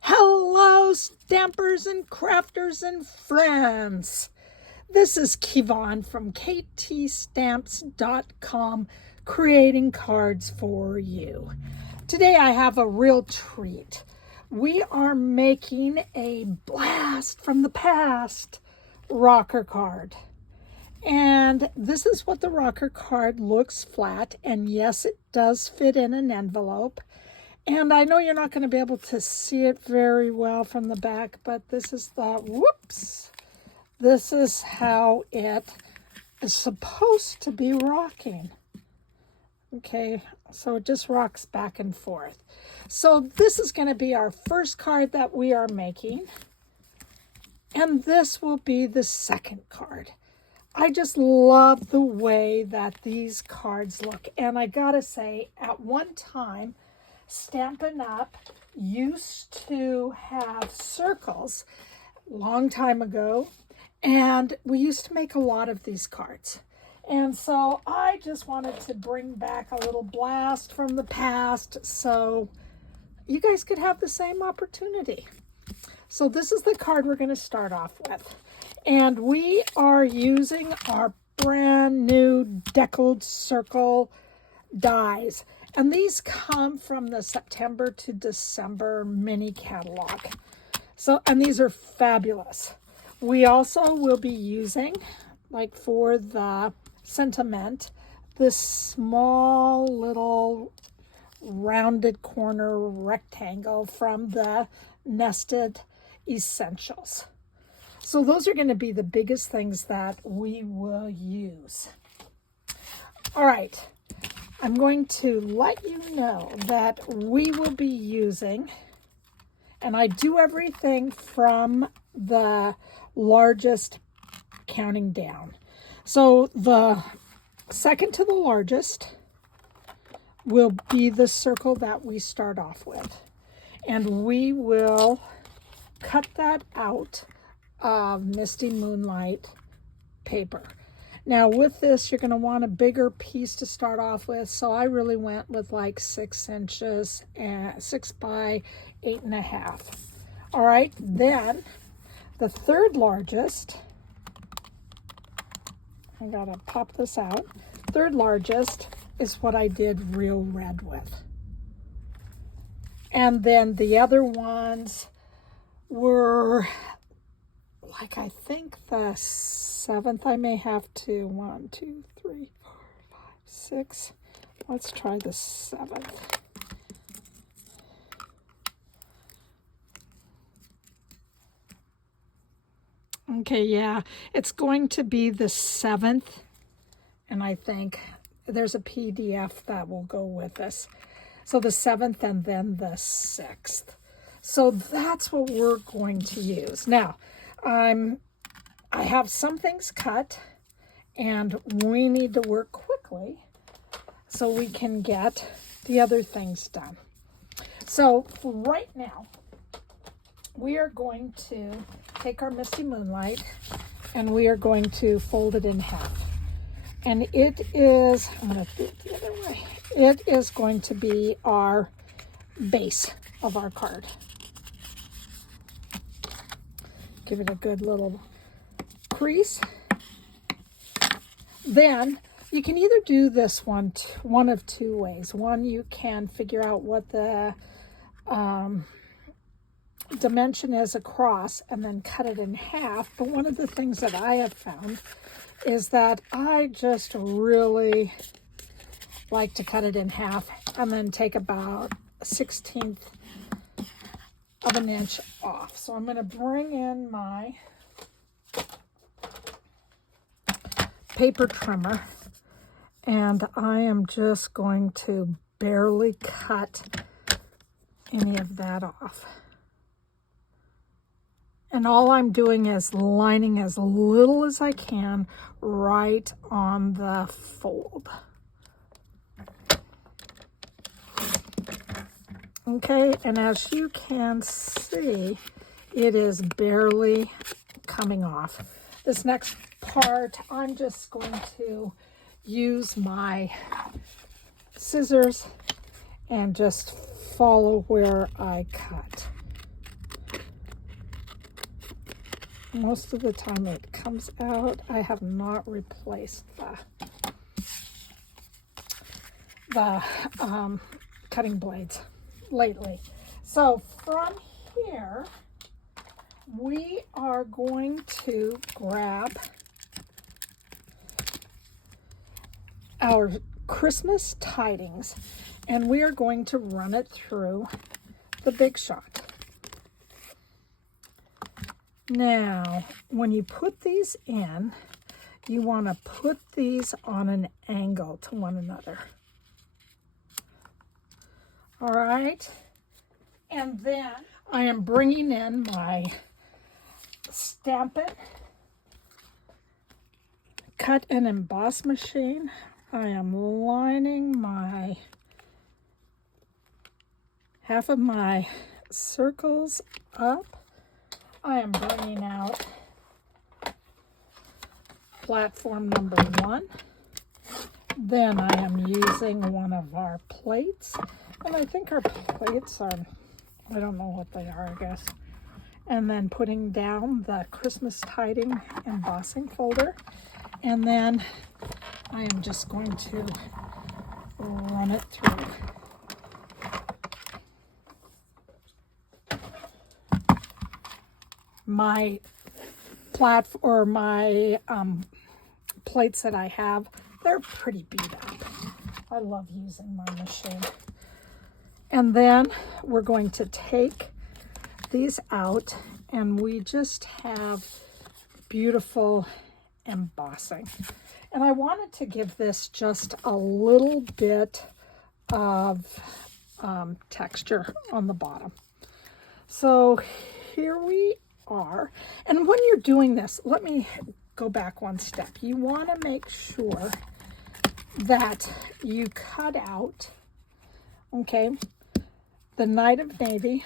Hello, stampers and crafters and friends. This is Kevon from ktstamps.com, creating cards for you. Today I have a real treat. We are making a blast from the past rocker card. And this is what the rocker card looks flat. And yes, it does fit in an envelope. And I know you're not going to be able to see it very well from the back, but this is this is how it is supposed to be rocking. Okay, so it just rocks back and forth. So this is going to be our first card that we are making. And this will be the second card. I just love the way that these cards look. And I gotta say, at one time, Stampin' Up! Used to have circles long time ago, and we used to make a lot of these cards. And so I just wanted to bring back a little blast from the past so you guys could have the same opportunity. So this is the card we're going to start off with. And we are using our brand new deckled circle dies. And these come from the September to December mini catalog. And these are fabulous. We also will be using, like for the sentiment, this small little rounded corner rectangle from the Nested Essentials. So those are going to be the biggest things that we will use. All right. I'm going to let you know that we will be using, and I do everything from the largest counting down. So the second to the largest will be the circle that we start off with. And we will cut that out of Misty Moonlight paper. Now with this, you're going to want a bigger piece to start off with. So I really went with like 6 inches and 6 by 8.5. All right, then the third largest, I gotta pop this out. Third largest is what I did real red with. And then the other ones were like, I think the 7th, I may have to 1, 2, 3, 4, 5, 6. Let's try the 7th. Okay, yeah, it's going to be the 7th. And I think there's a PDF that will go with this. So the 7th and then the 6th. So that's what we're going to use. Now, I have some things cut, and we need to work quickly so we can get the other things done. So right now, we are going to take our Misty Moonlight, and we are going to fold it in half. And it is, I'm going to do it the other way. It is going to be our base of our card. Give it a good little crease. Then you can either do this one of two ways. One, you can figure out what the dimension is across and then cut it in half. But one of the things that I have found is that I just really like to cut it in half and then take about 1/16 of an inch off. So I'm going to bring in my paper trimmer, and I am just going to barely cut any of that off. And all I'm doing is lining as little as I can right on the fold. Okay, and as you can see, it is barely coming off. This next part, I'm just going to use my scissors and just follow where I cut. most of the time it comes out. I have not replaced the cutting blades lately. So from here, we are going to grab our Christmas tidings, and we are going to run it through the Big Shot. Now, when you put these in, you want to put these on an angle to one another. All right, and then I am bringing in my Stamp It, Cut and Emboss machine. I am lining my half of my circles up. I am bringing out platform number 1. Then I am using one of our plates. And I think our plates are, I don't know what they are, I guess. And then putting down the Christmas tiding embossing folder. And then I am just going to run it through. My plates that I have, they're pretty beat up. I love using my machine. And then we're going to take these out, and we just have beautiful embossing. And I wanted to give this just a little bit of texture on the bottom. So here we are. And when you're doing this, let me go back one step. You want to make sure that you cut out, okay, the Night of Navy,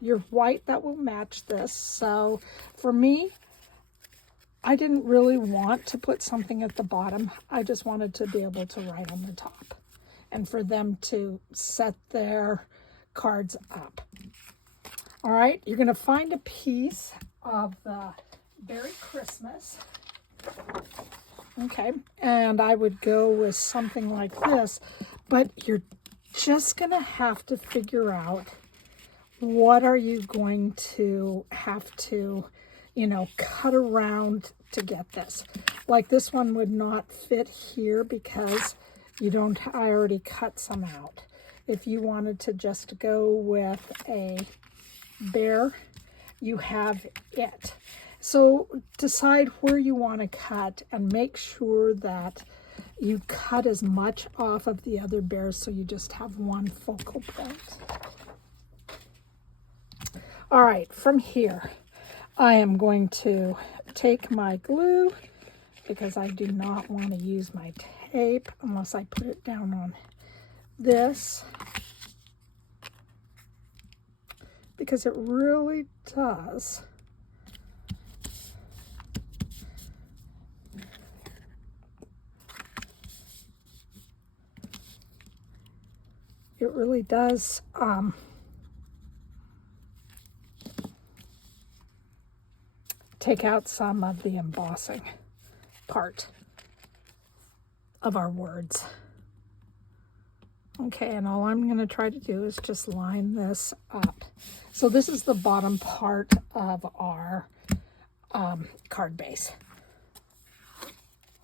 your white that will match this. So for me, I didn't really want to put something at the bottom. I just wanted to be able to write on the top and for them to set their cards up. All right, you're going to find a piece of the Merry Christmas. Okay, and I would go with something like this, but you're just going to have to figure out what are you going to have to, cut around to get this. Like this one would not fit here because I already cut some out. If you wanted to just go with a bear, you have it. So decide where you want to cut and make sure that you cut as much off of the other bears so you just have one focal point. All right, from here, I am going to take my glue because I do not want to use my tape unless I put it down on this, because it really does take out some of the embossing part of our words. Okay, and all I'm going to try to do is just line this up. So this is the bottom part of our card base.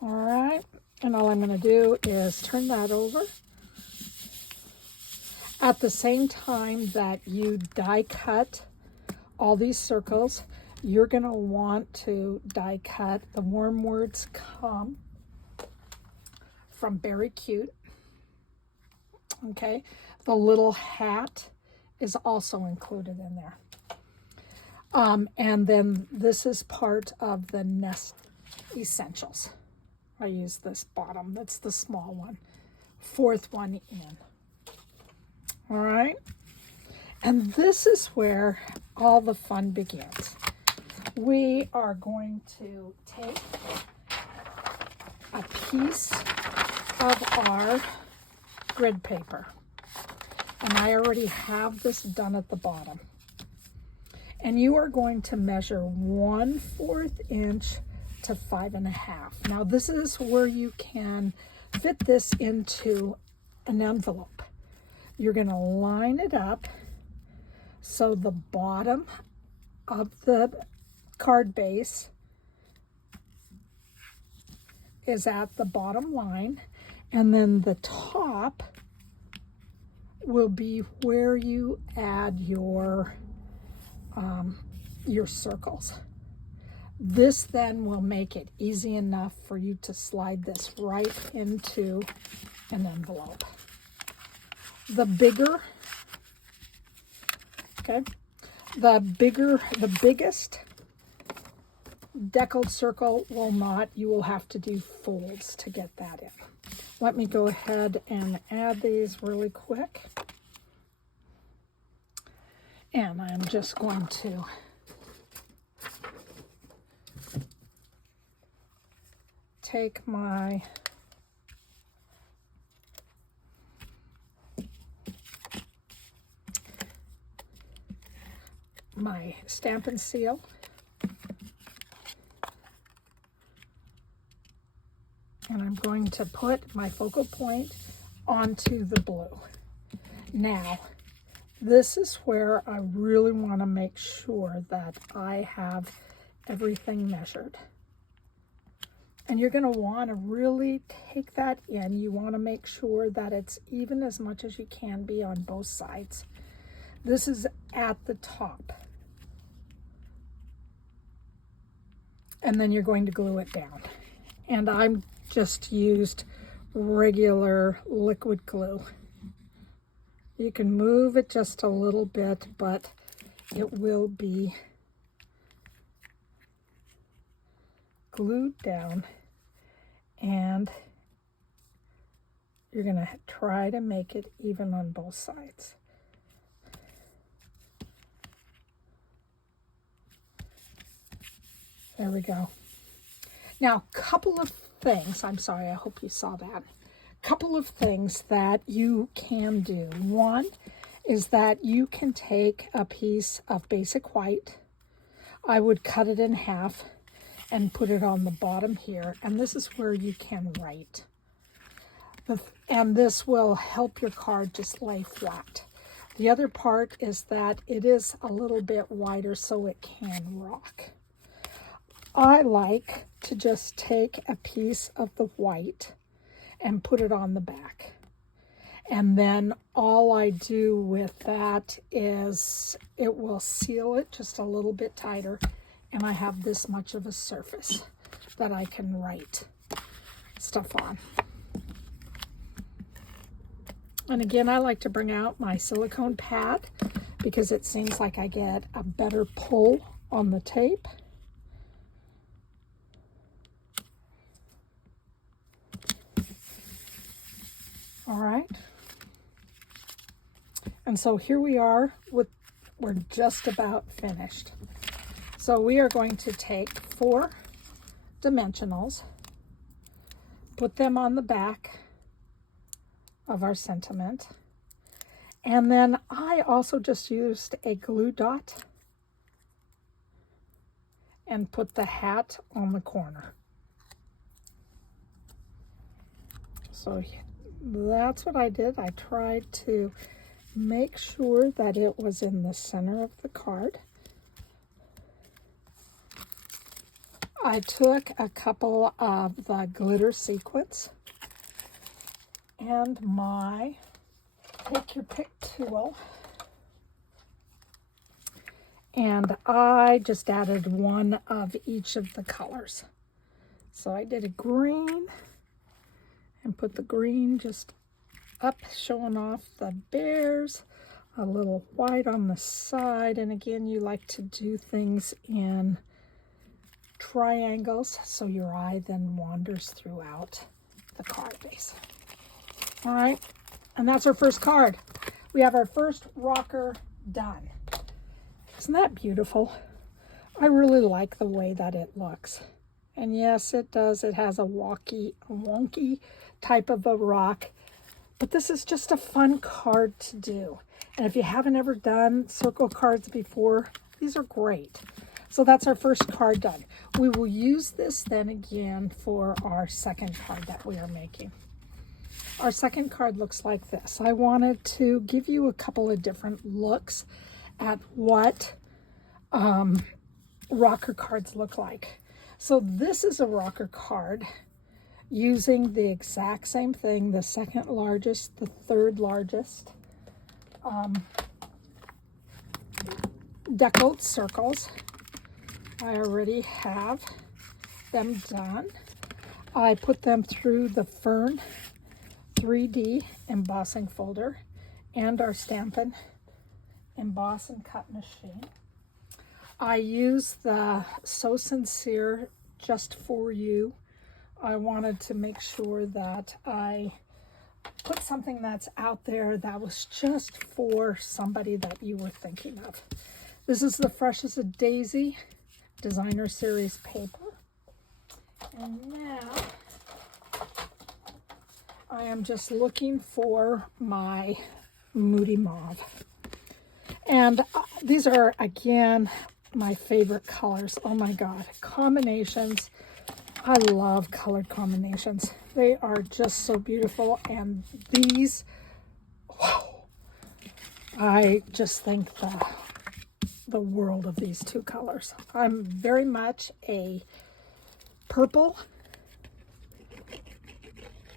All right, and all I'm going to do is turn that over. At the same time that you die cut all these circles, you're going to want to die cut the warm words come from Very Cute. Okay, the little hat is also included in there. And then this is part of the Nest Essentials. I use this bottom, that's the small one, 4th one in. All right, and this is where all the fun begins. We are going to take a piece of our grid paper, and I already have this done at the bottom. And you are going to measure 1/4 inch to 5.5. Now this is where you can fit this into an envelope. You're going to line it up so the bottom of the card base is at the bottom line, and then the top will be where you add your circles. This then will make it easy enough for you to slide this right into an envelope. The biggest deckled circle will not, you will have to do folds to get that in. Let me go ahead and add these really quick. And I'm just going to take my Stampin' Seal, and I'm going to put my focal point onto the blue. Now, this is where I really want to make sure that I have everything measured. And you're going to want to really take that in. You want to make sure that it's even as much as you can be on both sides. This is at the top. And then you're going to glue it down. And I'm just used regular liquid glue. You can move it just a little bit, but it will be glued down, and you're going to try to make it even on both sides. There we go. Now, couple of things. I'm sorry, I hope you saw that. Couple of things that you can do. One is that you can take a piece of basic white. I would cut it in half and put it on the bottom here, and this is where you can write. And this will help your card just lay flat. The other part is that it is a little bit wider so it can rock. I like to just take a piece of the white and put it on the back. And then all I do with that is it will seal it just a little bit tighter, and I have this much of a surface that I can write stuff on. And again, I like to bring out my silicone pad because it seems like I get a better pull on the tape. All right. And so here we are, we're just about finished. So we are going to take 4 dimensionals, put them on the back of our sentiment, and then I also just used a glue dot and put the hat on the corner. So that's what I did. I tried to make sure that it was in the center of the card. I took a couple of the glitter sequins and my take your pick tool, and I just added one of each of the colors. So I did a green and put the green just up, showing off the bears, a little white on the side, and again, you like to do things in triangles so your eye then wanders throughout the card base. All right, and that's our first card. We have our first rocker done. Isn't that beautiful? I really like the way that it looks. And yes, it does. It has a wonky type of a rock, but this is just a fun card to do. And if you haven't ever done circle cards before, These are great. So that's our first card done. We will use this then again for our second card that we are making. Our second card looks like this. I wanted to give you a couple of different looks at what rocker cards look like. So this is a rocker card using the exact same thing, the second largest, the third largest deckled circles. I already have them done. I put them through the Fern 3D embossing folder and our Stampin' Emboss and Cut machine. I use the So Sincere Just For You. I wanted to make sure that I put something that's out there that was just for somebody that you were thinking of. This is the Fresh as a Daisy Designer Series paper. And now I am just looking for my Moody Mauve. And these are, again, my favorite colors. Oh my God, combinations. I love colored combinations. They are just so beautiful. And these, wow, I just think the world of these two colors. I'm very much a purple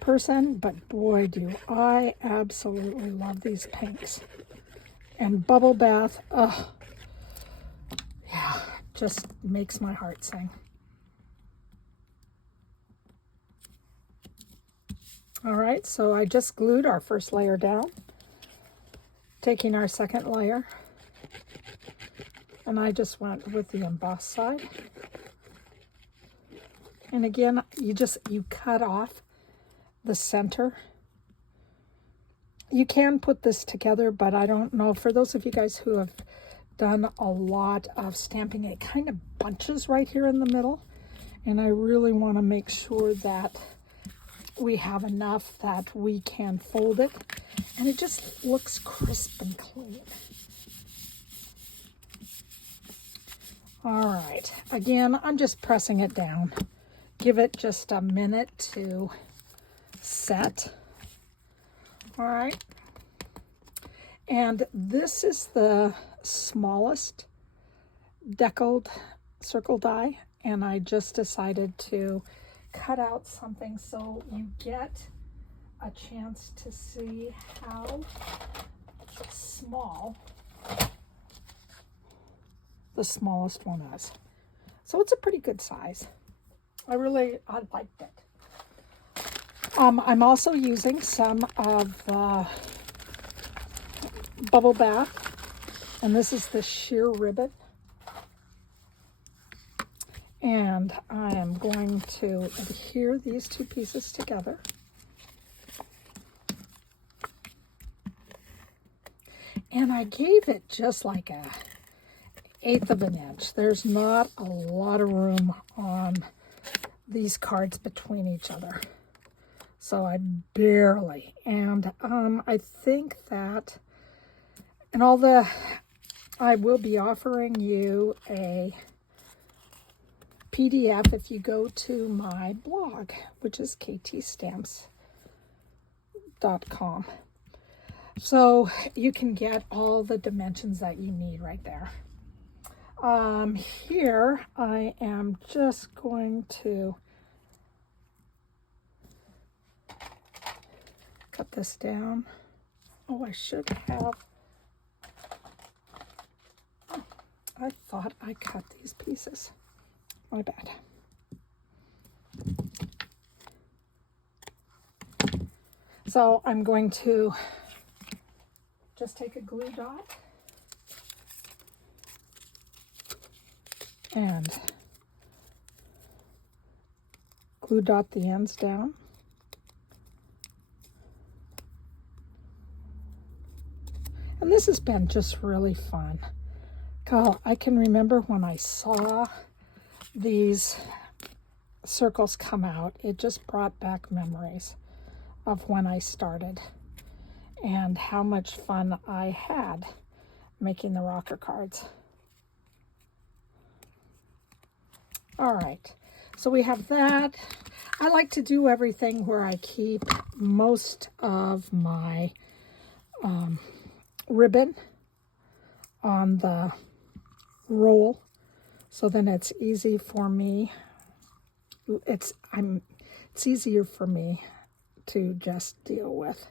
person, but boy, do I absolutely love these pinks. And Bubble Bath, oh, yeah, just makes my heart sing. All right, so I just glued our first layer down, taking our second layer, and I just went with the embossed side. And again, you cut off the center. You can put this together, but I don't know. For those of you guys who have done a lot of stamping, it kind of bunches right here in the middle. And I really want to make sure that we have enough that we can fold it. And it just looks crisp and clean. All right. Again, I'm just pressing it down. Give it just a minute to set. All right, and this is the smallest deckled circle die, and I just decided to cut out something so you get a chance to see how small the smallest one is. So it's a pretty good size. I liked it. I'm also using some of the Bubble Bath, and this is the sheer ribbon. And I am going to adhere these two pieces together. And I gave it just like a 1/8 of an inch. There's not a lot of room on these cards between each other. So I barely, and I think that, and I will be offering you a PDF if you go to my blog, which is ktstamps.com. So you can get all the dimensions that you need right there. Here I am just going to cut this down. Oh, I should have. Oh, I thought I cut these pieces. My bad. So I'm going to just take a glue dot and glue dot the ends down. And this has been just really fun. God, I can remember when I saw these circles come out, it just brought back memories of when I started and how much fun I had making the rocker cards. All right, so we have that. I like to do everything where I keep most of my ribbon on the roll, so then it's easy for me. It's easier for me to just deal with.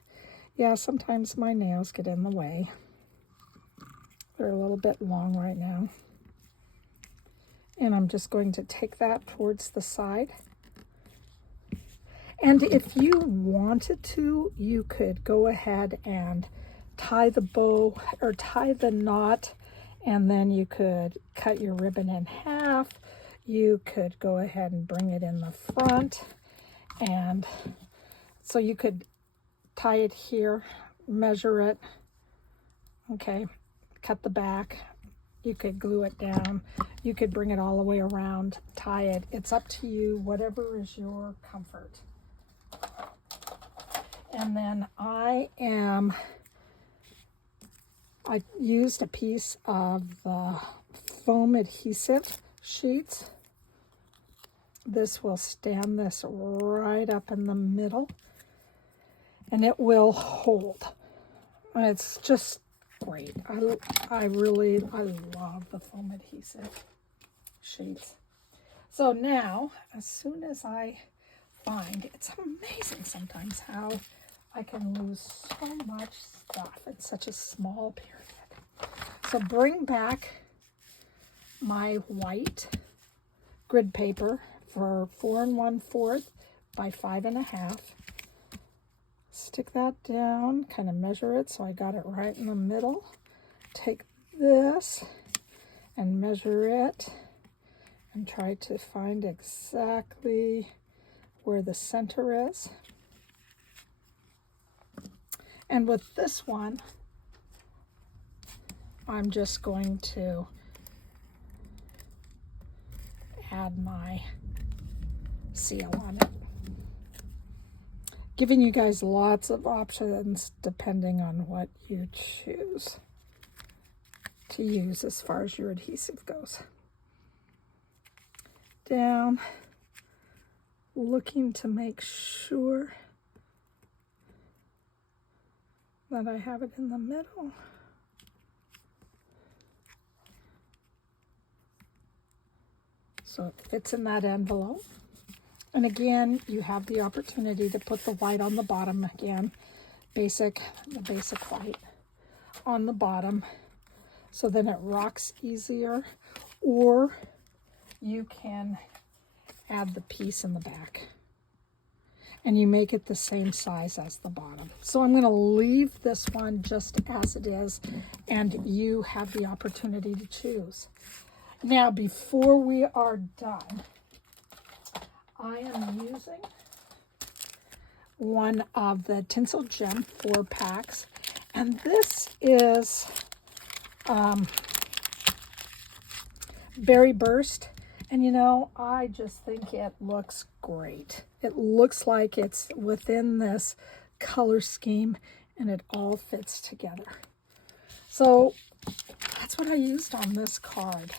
Yeah, sometimes my nails get in the way. They're a little bit long right now. And I'm just going to take that towards the side. And if you wanted to, you could go ahead and tie the bow or tie the knot, and then you could cut your ribbon in half. You could go ahead and bring it in the front, and so you could tie it here, measure it, okay, cut the back. You could glue it down. You could bring it all the way around, tie it. It's up to you, whatever is your comfort. And then I used a piece of the foam adhesive sheets. This will stand this right up in the middle, and it will hold. It's just great. I love the foam adhesive sheets. So now, as soon as I find, it's amazing sometimes how I can lose so much stuff in such a small period. So bring back my white grid paper for 4 1/4 by 5 1/2. Stick that down, kind of measure it so I got it right in the middle. Take this and measure it and try to find exactly where the center is. And with this one, I'm just going to add my seal on it. Giving you guys lots of options depending on what you choose to use as far as your adhesive goes. Down, looking to make sure that I have it in the middle. So it fits in that envelope. And again, you have the opportunity to put the white on the bottom again, the basic white on the bottom, so then it rocks easier, or you can add the piece in the back and you make it the same size as the bottom. So I'm going to leave this one just as it is, and you have the opportunity to choose. Now, before we are done, I am using one of the Tinsel Gem 4 packs, and this is Berry Burst, and you know, I just think it looks great. It looks like it's within this color scheme, and it all fits together. So that's what I used on this card.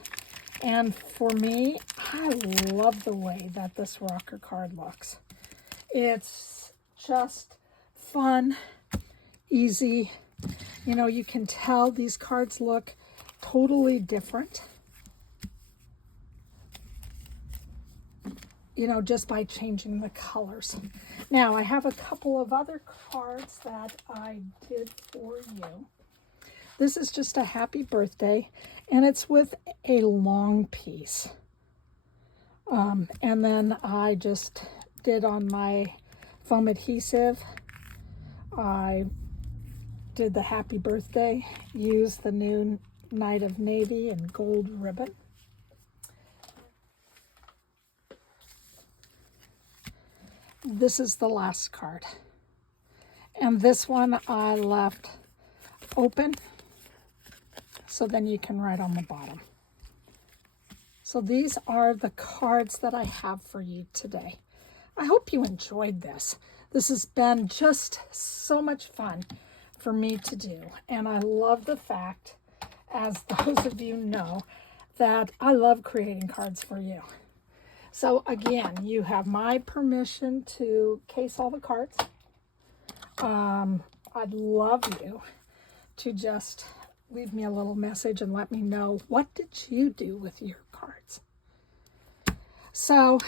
And for me, I love the way that this rocker card looks. It's just fun, easy. You know, you can tell these cards look totally different, you know, just by changing the colors. Now, I have a couple of other cards that I did for you. This is just a happy birthday, and it's with a long piece. And then I just did on my foam adhesive, I did the happy birthday, used the new Night of Navy and gold ribbon. This is the last card. And this one I left open, so then you can write on the bottom. So these are the cards that I have for you today. I hope you enjoyed this. This has been just so much fun for me to do. And I love the fact, as those of you know, that I love creating cards for you. So again, you have my permission to case all the cards. I'd love you to just leave me a little message and let me know, what did you do with your cards? So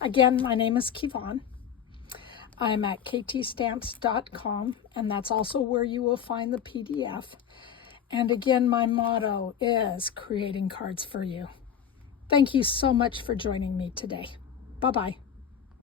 again, my name is Kevon. I'm at ktstamps.com, and that's also where you will find the PDF. And again, my motto is creating cards for you. Thank you so much for joining me today. Bye-bye.